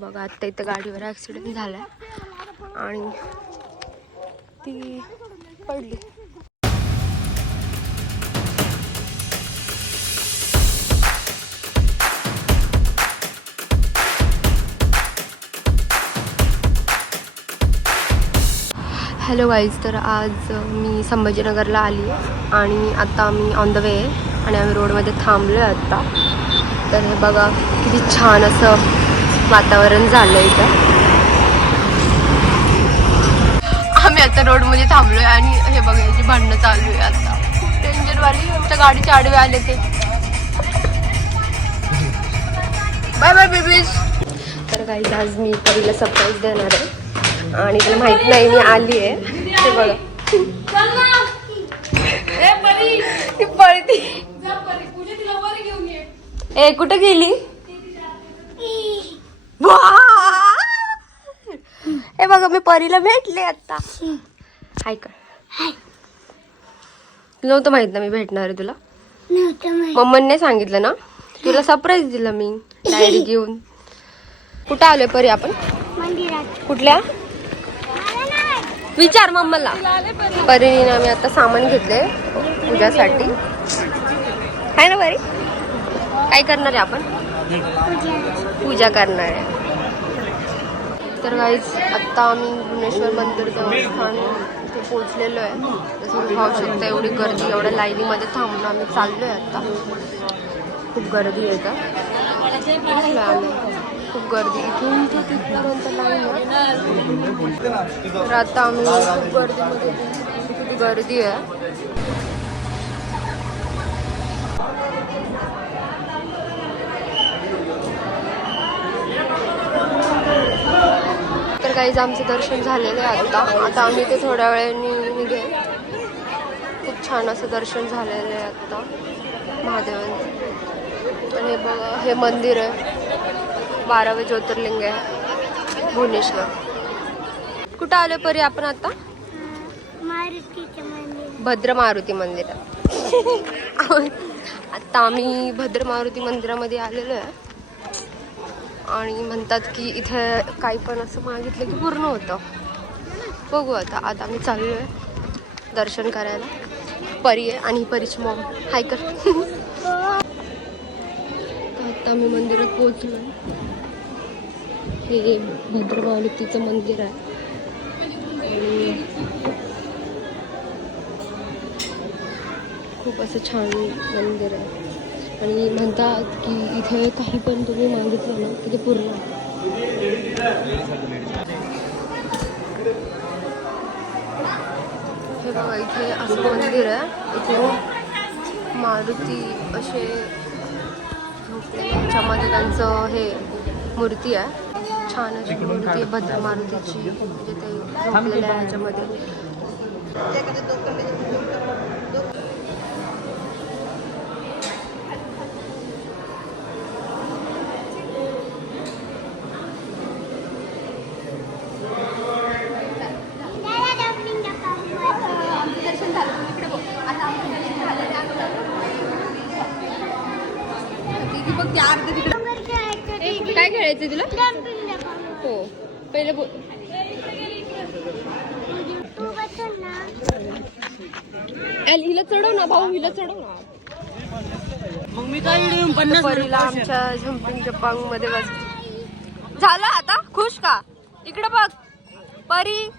बघा आता इथं गाडीवर ॲक्सिडेंट झालाय आणि ती पडली. हॅलो गाईज, तर आज मी संभाजीनगरला आली आहे आणि आता आम्ही ऑन द वे आहे आणि आम्ही रोडमध्ये थांबलो आहे आत्ता. तर हे बघा किती छान असं वातावरण झालं आहे इथं. आम्ही आता रोडमध्ये थांबलो आहे आणि हे बघा याची भांडणं चालू आहे आता. खूप डेंजरवाली आमच्या गाडीचे आडवे आले ते. Bye bye babies. तर गाईज आज मी पहिलं सरप्राईज देणार आहे आणि त्याला माहित नाही मी आली आहे. ते बघा पळती. ए कुठे गेली? हे बघा मी परीला भेटले आता. हाय का? नव्हतं माहित ना मी भेटणार आहे तुला? मम्मीने सांगितलं ना तुला सरप्राईज दिलं मी डायरी घेऊन. कुठं आलोय परी आपण? कुठल्या? विचार मम्माला. परीने आम्ही आता सामान घेतले पूजासाठी. आहे ना परी? काय करणार आहे आपण? पूजा करणार आहे. तर गाईज आत्ता आम्ही भुवनेश्वर मंदिर देवस्थान इथे पोहोचलेलो आहे. जसं तुम्ही पाहू शकता एवढी गर्दी, एवढ्या लाईनीमध्ये थांबून आम्ही चाललो आहे आता. खूप गर्दी आहे का? खूप गर्दी इथून ते तिथपर्यंत लाईन आहे. तर आता आम्ही खूप गर्दीमध्ये, किती गर्दी आहे. तर काहीच आमचं दर्शन झालेलं आहे आता आम्ही ते थोड्या वेळाने निघेल. खूप छान असं दर्शन झालेलं आहे आता महादेवांचं. आणि बघा हे मंदिर आहे, 12वे ज्योतिर्लिंग आहे भुवनेश्वर. कुठं आलोय परी आपण आता? भद्र मारुती मंदिरात. आता आम्ही भद्र मारुती मंदिरामध्ये आलेलो आहे आणि म्हणतात की इथे काही पण असं मागितलं की पूर्ण होतं. बघू आता आम्ही चाललो आहे दर्शन करायला. परी आहे आणि परीची मॉम हाय कर. आता आम्ही मंदिरात पोहोचलो. हे भद्र मारुतीचं मंदिर आहे आणि खूप असं छान मंदिर आहे आणि म्हणतात की इथे काही पण तुम्ही मागितलं ना की ते पूर्ण. हे बघा इथे असं मंदिर आहे. इथे मारुती असे झोपलेले, ह्याच्यामध्ये त्यांचं हे मूर्ती आहे. छान अशी मूर्ती आहे भद्र मारुतीची, म्हणजे ते झोपलेल्या आहे ह्याच्यामध्ये. काय खेळायचं तुला? हो पहिले बोल. हिला चढव ना भाऊ, हिला चढव ना. परीला आमच्या झम्पिंग जपांग मध्ये बस झालं. आता खुश का? इकडे बघ परी.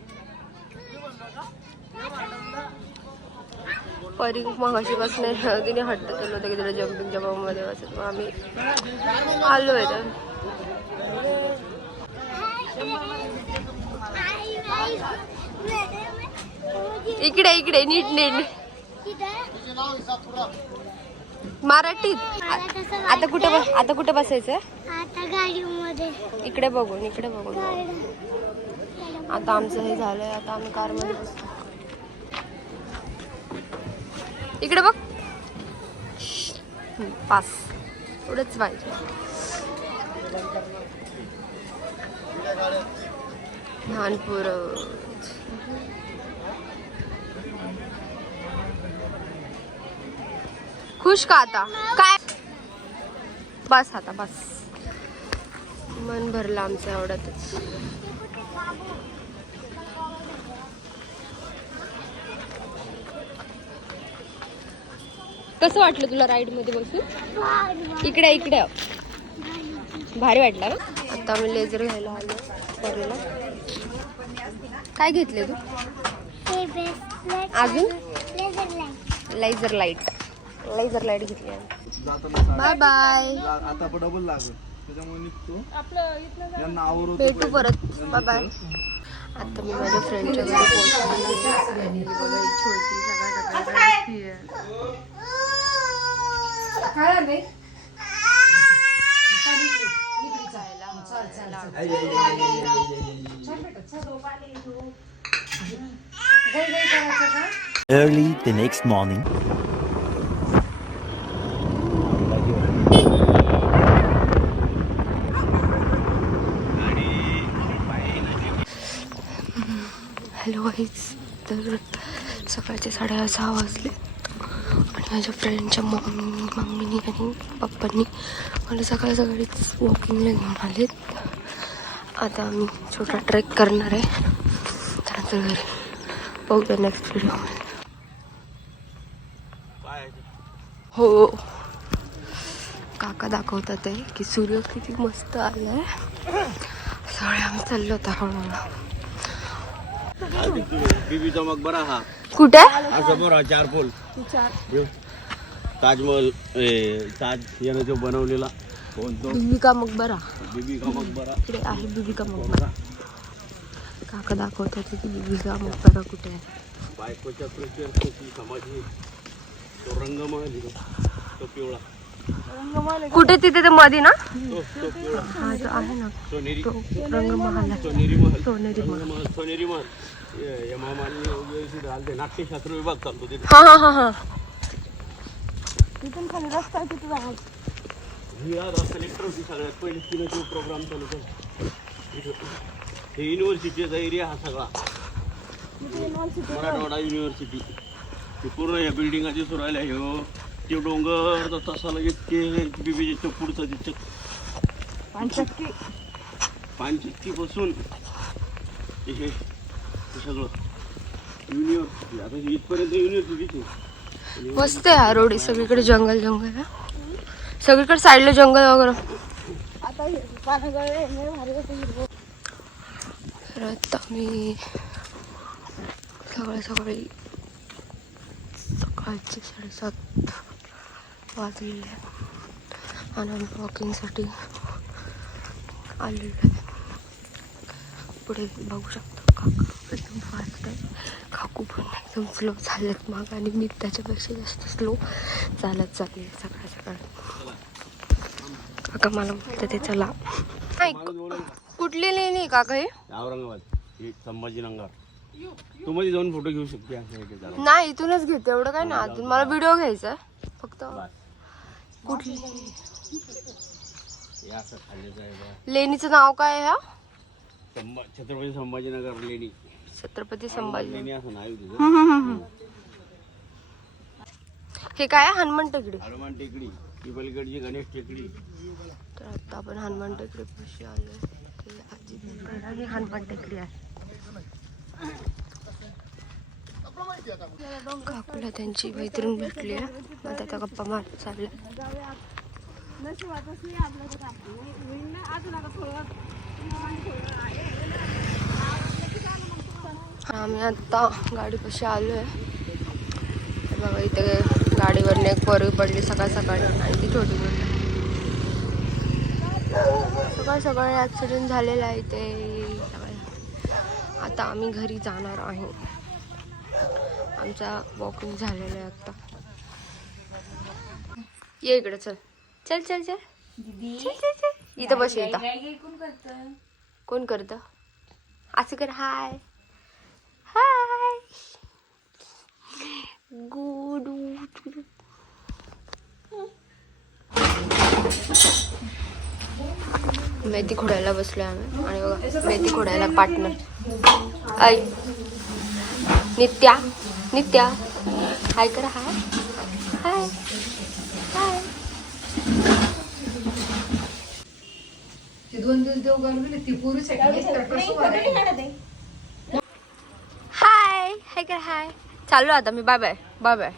परी मगाशी बसणे तिने हट्ट केलं होतं की तिला जम्पिंग जपांग मध्ये बसत. मग आम्ही आलोय तर इकडे नीट मराठीत. आता कुठे बसायचं? इकडे बघून आता आमचं हे झालंय. आता आम्ही कारमध्ये बसतो. इकडे बघ. पास एवढंच पाहिजे. लहानपूर खुश का आता? काय बस आता बस. मन भरलं आमचं एवढ्यातच. कसं वाटलं तुला राईड मध्ये बसून? इकडे इकडे भारी वाटलं ना. आता आम्ही लेझर घ्यायला आलो करूला. काय घेतले तू? अजून लेझर लाईट घेतली. Bye bye. आता डबल लागेल त्याच्यामुळे निघतो. भेटू परत. Bye bye. आता मी माझ्या फ्रेंडच्या घरी पोहोचली. छोटी Early the next morning. Hello guys. तर सकाळचे 6:30 वाजले आणि माझ्या फ्रेंडच्या मम्मीनी आणि पप्पांनी मला सकाळीच वॉकिंगला घेऊन आलेत. आता आम्ही छोटा ट्रेक करणार आहे. त्यानंतर घरी बघूया नेक्स्ट व्हिडिओ. हो काका दाखवतात आहे की सूर्य किती मस्त आलाय. सगळे आम्ही चाललो होतो हळूहळू. बीबीचा मकबरा हा कुठे? समोर 4 पोल ताजमहल. ताज यानं जो बनवलेला बीबी का मकबरा. बीबी का मकबरा इकडे आहे बीबी का मकबरा. काका दाखवतात की बीबी का मकबरा कुठे आहे. बायकोच्या प्रेशरची समाधी तो रंगमहल तो पिवळा. कुठे? तिथे ते मध्ये ना. तो पिवळा हा जो आहे ना सोनेरी तो रंगमहाल आहे. सोनेरी महल. सोनेरी महल. सोनेरी महल. नाट्यशास्त्र विभाग चालतो तिथे. हा हा हा हा. तिथून खाली रस्ता आहे तिथं जायचं. ही आज कलेक्टर होती सगळ्यात पहिले तिने तो प्रोग्राम चालू केला. हे युनिव्हर्सिटीचा एरिया हा सगळा मराठवाडा युनिव्हर्सिटी. ते पूर्ण या बिल्डिंगा दिसून राहिल्या. ह्यो ते डोंगर तसा लगेच ते बीबीच्या पुढचं तिथे पानचक्की पासून हे सगळं युनिव्हर्सिटी. आता इथपर्यंत युनिव्हर्सिटीच. मस्त आहे हा रोड. सगळीकडे जंगल आहे. सगळीकडे साईडला जंगल वगैरे. तर आता मी सकाळी सकाळचे 7:30 वाजलेले आणि आम्ही वॉकिंगसाठी आलेलो आहे. पुढे बघू शकतो काका एकदम फास्ट आहे. काकू पण एकदम स्लो चालत माग आणि मी त्याच्यापेक्षा जास्त स्लो चालत चालले सकाळ. काका मला म्हणते ते चला. कुठली लेणी काका हे? औरंगाबाद संभाजीनगर. तू मध्ये जाऊन फोटो घेऊ शकते. नाही इथूनच घेते. एवढं काय ना. अजून मला व्हिडिओ घ्यायचा फक्त. कुठली लेणीचं नाव काय आहे? छत्रपती संभाजीनगर लेणी. छत्रपती संभाजी लेणी असं नाव आहे तिथं. हे काय आहे? हनुमान टेकडी. हनुमान टेकडी. पलीकडची गणेश टेकडी. तर आता आपण हनुमान टेकडी पाशी आलोय. ही हनुमान टेकडी आहे. काकूला त्यांची मैत्रीण भेटली आहे. मग त्याचा गप्पा मारत चालले. आम्ही आता गाडीपाशी आलोय. बघा इथे गाडीवरने एक पोरगी पडली सकाळी आणि ती छोटी पडली. सकाळी ॲक्सिडेंट झालेला आहे इथे. आता आम्ही घरी जाणार आहे. आमचा वॉकिंग झालेला आहे आता. ये इकडे चल. चल चल चल चल. इथं बस. इथं कोण करतं असं कर. हाय हाय गुड. मेथी खोडायला बसलोय आम्ही. आणि बघा मेथी खोडायला पार्टनर ऐ नित्या हाय करा. हाय हाय हाय. 2 दिवस देव घालून गेले ती पुरुष हाय हाय कर हाय. चाललो आता मी. Bye bye bye bye.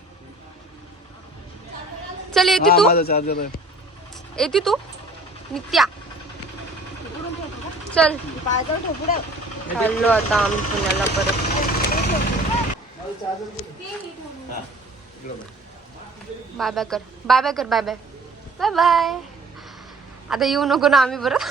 चल येते तू. माझा चार्जर आहे. येते तू नित्या. चल चाललो आता आम्ही पुण्याला परत. बाय बाय कर. बाय बाय कर. Bye bye bye bye. आता येऊ नको ना आम्ही परत.